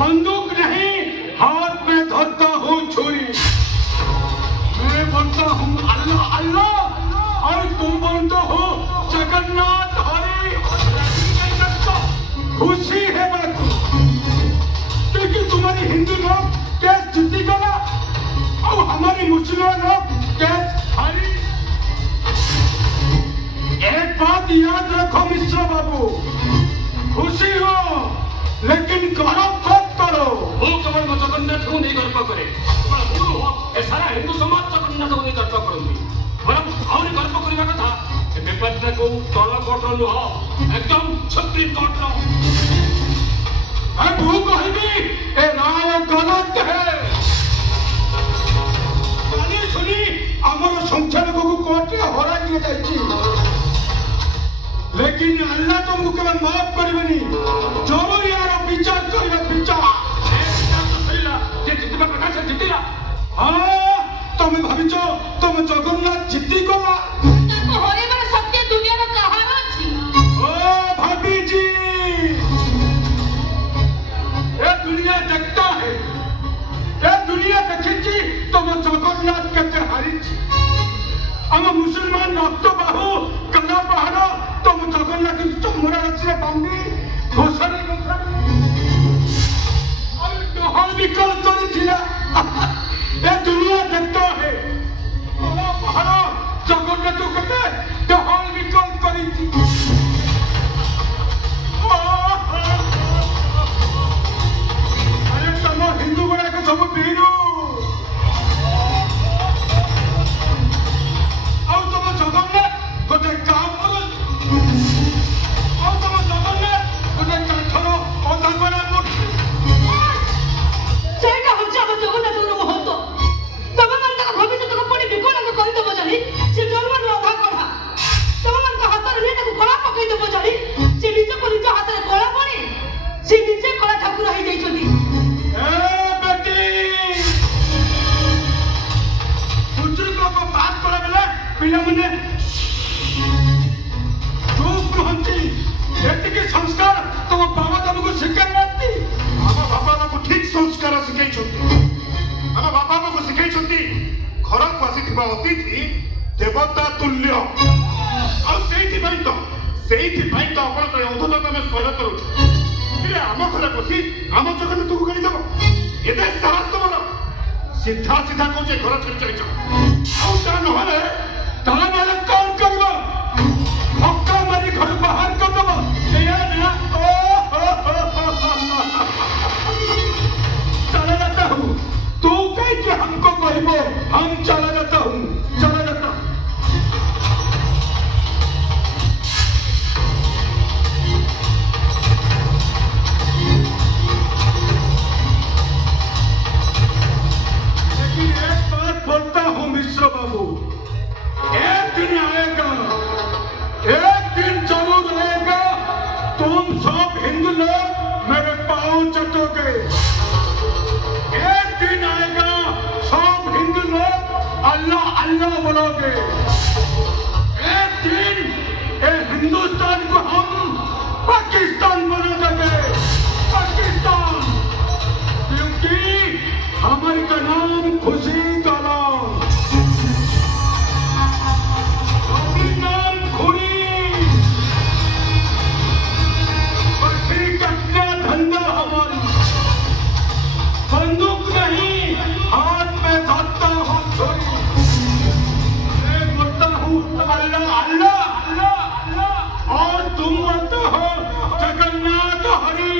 बंदूक नहीं हाथ में धरता हूँ छुरी। मैं बोलता हूँ अल्लाह अल्लाह और तुम बोलते हो जगन्नाथ हरि। खुशी है बात क्योंकि तुम्हारी हिंदू लोग केस जीती गला और हमारी मुसलमान लोग केस हारी। एक बात याद रखो मिश्रा बाबू, खुशी हो लेकिन गौरव मत करो। वो केवल जगन्नाथ को नहीं गर्व करे, सारा हिंदू समाज जगन्नाथ को नहीं गर्व करती। बरं आहुरी गर्व करने कथा बेपत्ता को तल कोर्टर नुह एकदम सुप्रीम कोर्टर। मैं भू कहबी ए राय गलत है। काली सुनी आमर संसार को कोर्ट रे हरा दिए जाइछि लेकिन अल्लाह तो मुझे माफ करबेनी। जरूर यार विचार कर विचार जितबा प्रकार से जितिला। हाँ तुम भाविच तुम जगन्नाथ जिति गला तो होरे बड़ सत्य दुनिया रो कहार अछि। ओ भाभी जी ये दुनिया देखता है, ये दुनिया देखिछि तुम जगन्नाथ के हारी छी। हम मुसलमान रक्त बाहु कला पहाड़ तुम जगन्नाथ चमड़ा रचरे बांधी घोषणी और डहल विकल करिथिला। ए दुनिया देखता है कला पहाड़ जगन्नाथ के डहल विकल करिथि। अरे तुम हिंदू गुड़ा के सब बीरू और तुम जगन्नाथ गोटे काम करो और तुम जगन्नाथ गोटे काठर अधागरा मूर्ति। सेटा होचा हम जगन्नाथ रो महत्व तब मन का भविष्य को पड़ी विकलांग कहि देबो जानी से जन्म रो अधा करा तब मन का हाथ रे को कला पकई देबो जानी से निजे को निजे हाथ रे कला पड़ी से निजे कला ठाकुर होई जाई छथि। ए बेटी बुजुर्ग को बात करा बेले पिला मने संस्कार तुम बाबा तुमको शिखाई नाती। आम बाबा को ठीक संस्कार शिखाई आम बाबा को शिखाई घर को आसी अतिथि देवता तुल्य तो आप औधत आम सह करुँ आम घर बसी आम जगन्नाथ को कहीदेव ये साहस तुम सीधा सीधा कहे घर छड़ी चल ना कौन कर धक्का मारी घर बाहर कर दब चला जाता हूँ। तू कह के हमको कहबो हम चला जाता हूँ चला जाता। लेकिन एक बात बोलता हूँ मिश्र बाबू, एक दिन आएगा, एक दिन जरूर आएगा तुम सब हिंदू लोग मेरे पाँव चटोगे। एक दिन आएगा सब हिंदू लोग अल्लाह अल्लाह बोलोगे। एक दिन ये हिंदुस्तान को हम पाकिस्तान बना देंगे, पाकिस्तान, क्योंकि हमारे का नाम खुशी का नाम धंधा हमारी। बंदूक नहीं हाथ में धरता हूँ छुरी। मैं बोलता हूँ अल्लाह अल्लाह अल्लाह और तुम बोलते हो जगन्नाथ हरि।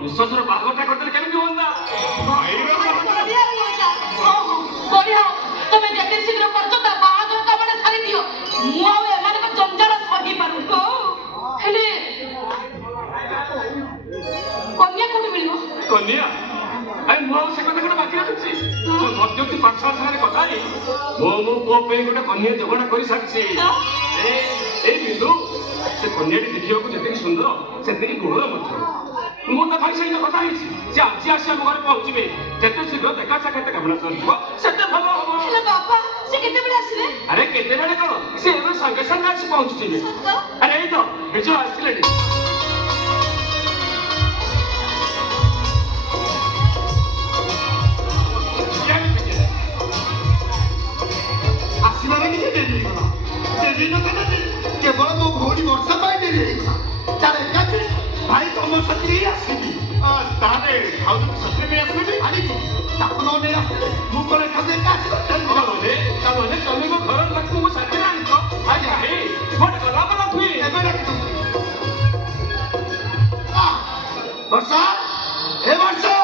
विश्वासर बागटा करते केमती होता बढ़िया तमे जते शीघ्र करछो ता बाहादुर का बड़े सारी दियो मु आ एमाने को जंजाल सही पारु हेले कन्या अरे मो से कथा कटा बाकी रखछि तो मध्यवर्ती पाठशाला सारे कथा ही मो पुओ पे गोटे कन्या जोगणा करि सारछि ए बिंदु से कन्याटी देखिବାକୁ ଯେତିକି ସୁନ୍ଦର ସେତିକି ଗୁଣର ମଧ୍ୟ ମୁଁ ତ ଭାଇ ସହିତ କଥା ହେଇଛି ଯେ ଆଜି ଆସି ଆମ ଘରେ ପହଞ୍ଚିବେ ଯେତେ ଶୀଘ୍ର ଦେଖା ସାକ୍ଷାତ କାମନା ସରିଯିବ ସେତେ ଭଲ ହବ ହେଲେ ବାପା ସେ କେତେବେଳେ ଆସିବେ ଆରେ କେତେବେଳେ କଣ ସେ ଏବେ ସାଙ୍ଗେ ସାଙ୍ଗେ ଆସି ପହଞ୍ଚିଯିବେ ଆରେ ଏଇ ତ ବିଜୟ ଆସିଲେଣି ଆସିବାରେ କିଛି ଡେରି ହେଇଗଲା ଡେରି ନ କଲେ କେବଳ ମୋ ଭଉଣୀ ବର୍ଷା ପାଇଁ ଡେରି ହେଇଗଲା ତାର ଏକାଠି ଭାଇ ତମ ସାଥିରେ ହିଁ ଆସିବି ତାହେଲେ ଭାଉଜକୁ ସାଥିରେ ନେଇ ଆସିବି ଆଣିକି ତାକୁ ନ ନେଇ ଆସିଲେ ମୁଁ କଣ ଏକାଠି ଏକା ଆସିବି ତାମାନେ ତମେ ମୋ ଘର ଲୋକଙ୍କୁ ମୋ ସାଥିରେ ଆଣିଛ ଆଜ୍ଞା ହେ ଗୋଟେ ଗଲା ଗଲା ହୁଏ ଏବେ ଡାକିଛନ୍ତି ବର୍ଷା ଏ ବର୍ଷା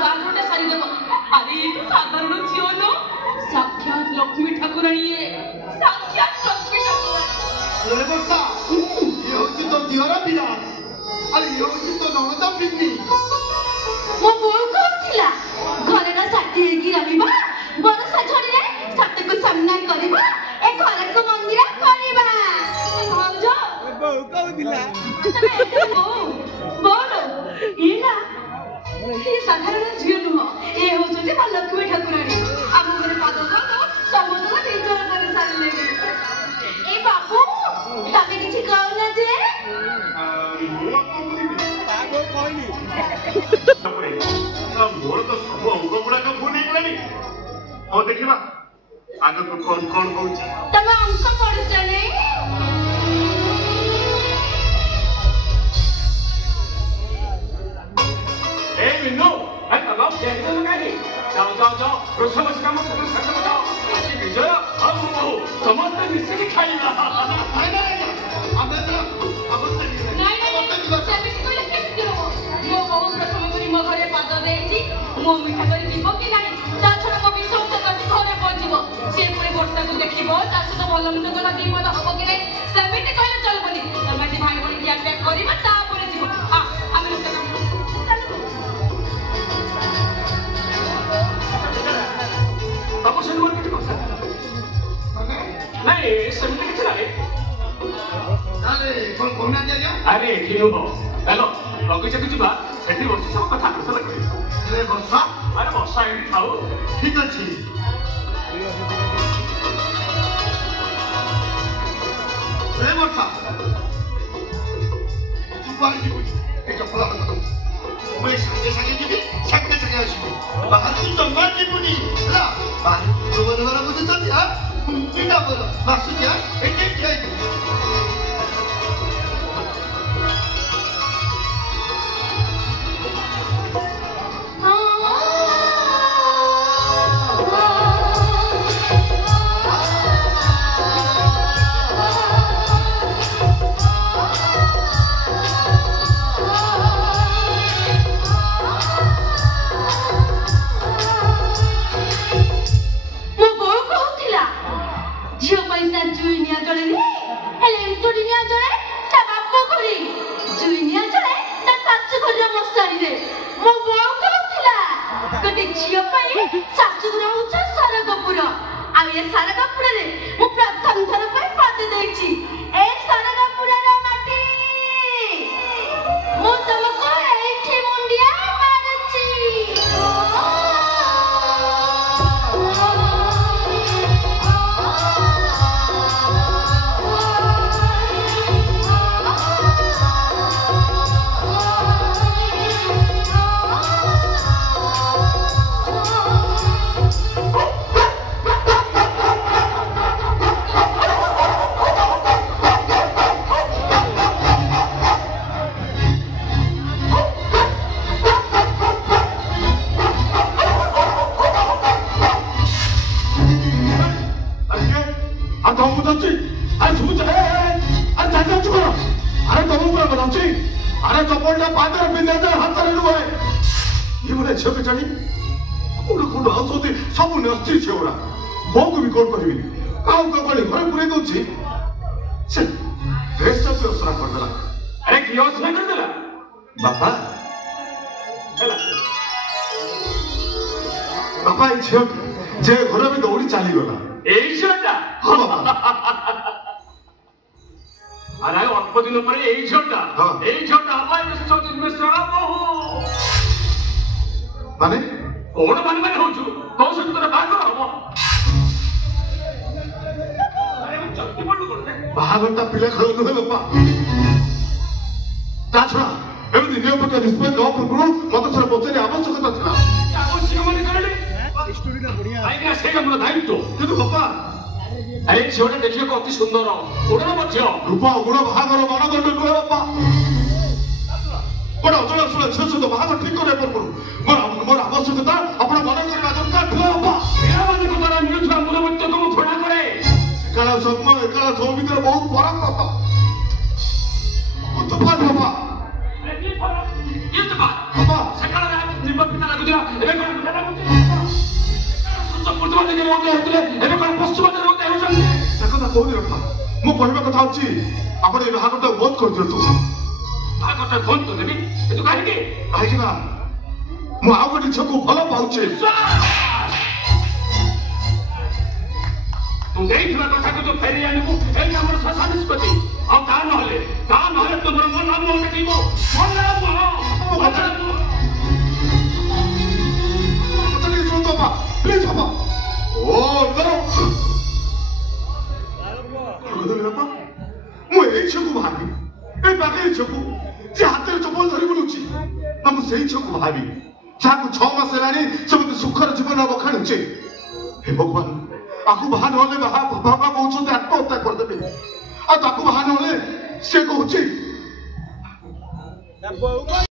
गालोटा सारी देव अरे ये तो साधारण झियो न साक्षात लक्ष्मी ठाकुराणी साक्षात लक्ष्मी ठाकुराणी रे बसा ये होची तो दिहरा विलास अरे ये होची तो ननद पिन्नी मो बोल कहतिला घरे ना साथी हेकी रहिबा बरसा छोड़ी रे सत्य को सम्मान करबा ए घर को मंदिर करबा भाउजो बोल कहतिला बोल ये ना ये साधारण झियो नुह ए होचते मा लक्ष्मी ठाकुराणी हम घरे पादो दो समस्त निजर करे सारले ए बापू तमे किछि कहू ना जे पागल कहली मोर तो सब अंग गुड़ाक भूल गलानी और देखिबा आगे को कौन कौन होची तमे अंक पढुछ नै ए मिन्नू अरे तलाव देखते तो कहीं जाओ जाओ जाओ रोशा बस काम सब खत्म जाओ आज विजय हम बहु समस्त मिश्र की खाईला नहीं हमें तो ନାଇଁ ସେମିତି କହିଲେ କେମିତି ହବ ମୋ ବୋଉ ପ୍ରଥମ କରି ମୋ ଘରେ ପାଦ ଦେଇଛି ମୋ ମିଠା କରି ଯିବ କି ନାହିଁ ତା ଛଡା ମୋ ବିଶ୍ୱାସ କରି ଘରେ ପହଞ୍ଚିବ ସେ ପୁଣି ବର୍ଷାକୁ ଦେଖିବ ତା ସହିତ ଭଲ ମନ୍ଦ କଲା ଦି ମତ ହବ କି ନାହିଁ ସେମିତି କହିଲେ ଚଳିବନି ତମେ ଆଜି ଭାଇ ଭଉଣୀ ଖିଆ ପିଆ କରିବା ତାପରେ ଯିବ ଆମେ ରୋଷେଇ तब से बोल के কথা नहीं सेमती কিছু নাই अरे कौन कोना जाया अरे किनु हो हेलो बगीचा को ଯିବା ସେଠି ବସି ସବୁ କଥା ଆଲୋଚନା କରିବା रे बसा अरे ବର୍ଷା ଏଠି ଥାଉ ठीक अछि रे बसा तू बाहर की एक फला बता मैं संगे संगे जीबी संगे संगे आसीबी बाहर तू जंगल जीबुनी ହେଲା बाहर तो बरबरा बुझ चली हां चिंता बोल मासु दिया एके खाई जे घर में दौड़ी चली गला এই ঝড়টা আর অল্প দিন পরে এই ঝড়টা আবার চৌধুরী মিশ্র বহু মানে কোন মানে হচ্ছু তো সঙ্গে তোরা বাহাঘর হব ବାହାଘରଟା ପିଲା ଖେଳ ନୁହେଁ ବାପା ତା ଛଡା ଏମିତି ନିୟମିତ ନିଷ୍ପତ୍ତି ନେବା ପୂର୍ବରୁ ମତେ ଥରେ ପଚାରି ଆବଶ୍ୟକତା ଥିଲା ଆବଶ୍ୟକ ମାନେ କହିଲେ स्टोरीটা बढ़िया ଆଜ୍ଞା ସେଇଟା ମୋର ଦାୟିତ୍ୱ କିନ୍ତୁ ବାପା ଆରେ ଝିଅଟା ଦେଖିବାକୁ ଅତି ସୁନ୍ଦର ଗୁଣ ମଧ୍ୟ ରୂପ ଗୁଣ ବାହାଘର ମାନଦଣ୍ଡ ନୁହେଁ ବାପା ଗୋଟେ ଅଜଣାଶୁଣା ଝିଅ ସହିତ ବାହାଘର ଠିକ କରିବା ପୂର୍ବରୁ ମୋର ଆବଶ୍ୟକତା ଆପଣ ମନ କରିବା ଦରକାର ଥିଲା ବାପା ପିଲାମାନଙ୍କ ଦ୍ୱାରା ମିଳୁଥିବା ମୂଲ୍ୟବୋଧକୁ ମୁଁ ଘୃଣା କରେ ଏକାଳ ସମୟ ଏକାଳ ସବୁ ଭିତରେ ବହୁତ ଫରକ ବାପା ତଫାତ ବାପା ବାପା ବାପା ସକାଳରେ ନିମ୍ବ ପିତା ଲାଗୁଥିଲା ଏବେ କଣ ମଜା ଲାଗୁଛି ପୂର୍ବ ଦିଗରେ ରୋଗ ହେଉଥିଲେ ଏବେ କଣ ପଶ୍ଚିମ ଦିଗରେ ରୋଗ ହେଉଛନ୍ତି ସେ କଥା କହୁନି ରଖା ମୁଁ କହିବା କଥା ହଉଛି ଆପଣ ଏ ବାହାଘରଟା ବନ୍ଦ କରିଦିଅନ୍ତୁ ବାହାଘରଟା ବନ୍ଦ କରିଦେବି କିନ୍ତୁ କାହିଁକି କାହିଁକି ନା ମୁଁ ଆଉ ଗୋଟେ ଝିଅକୁ ଭଲ ପାଉଛି ତୁ ଦେଇଥିବା କଥାକୁ ତୁ ଫେରି ଆଣିବୁ ଏଇଟା ଆମର ଶେଷ ନିଷ୍ପତ୍ତି ଆଉ ତା ନହେଲେ ତୁମର ମନ ମୁହଁ ଦେଖିବ ପ୍ଲିଜ ବାପା ଓ ମୁଁ ଏଇ ଝିଅକୁ ଭାବି ଏ ପାଖରେ ଝିଅକୁ ଯେ ହାତରେ ଚପଲ ଧରି ବୁଲୁଛି ନା ମୁଁ ସେଇ ଝିଅକୁ ଭାବି ଯାହାକୁ 6 ମାସ ହେଲାଣି ସେ ମୋତେ ସୁଖର ଜୀବନ ବଖାଣୁଛେ ହେ ଭଗବାନ ଆକୁ ବାହା ନହେଲେ ବାବା କହୁଛନ୍ତି ଆତ୍ମହତ୍ୟା କରିଦେବେ ଆଉ ତାକୁ ବାହା ନହେଲେ ସେ କହୁଛି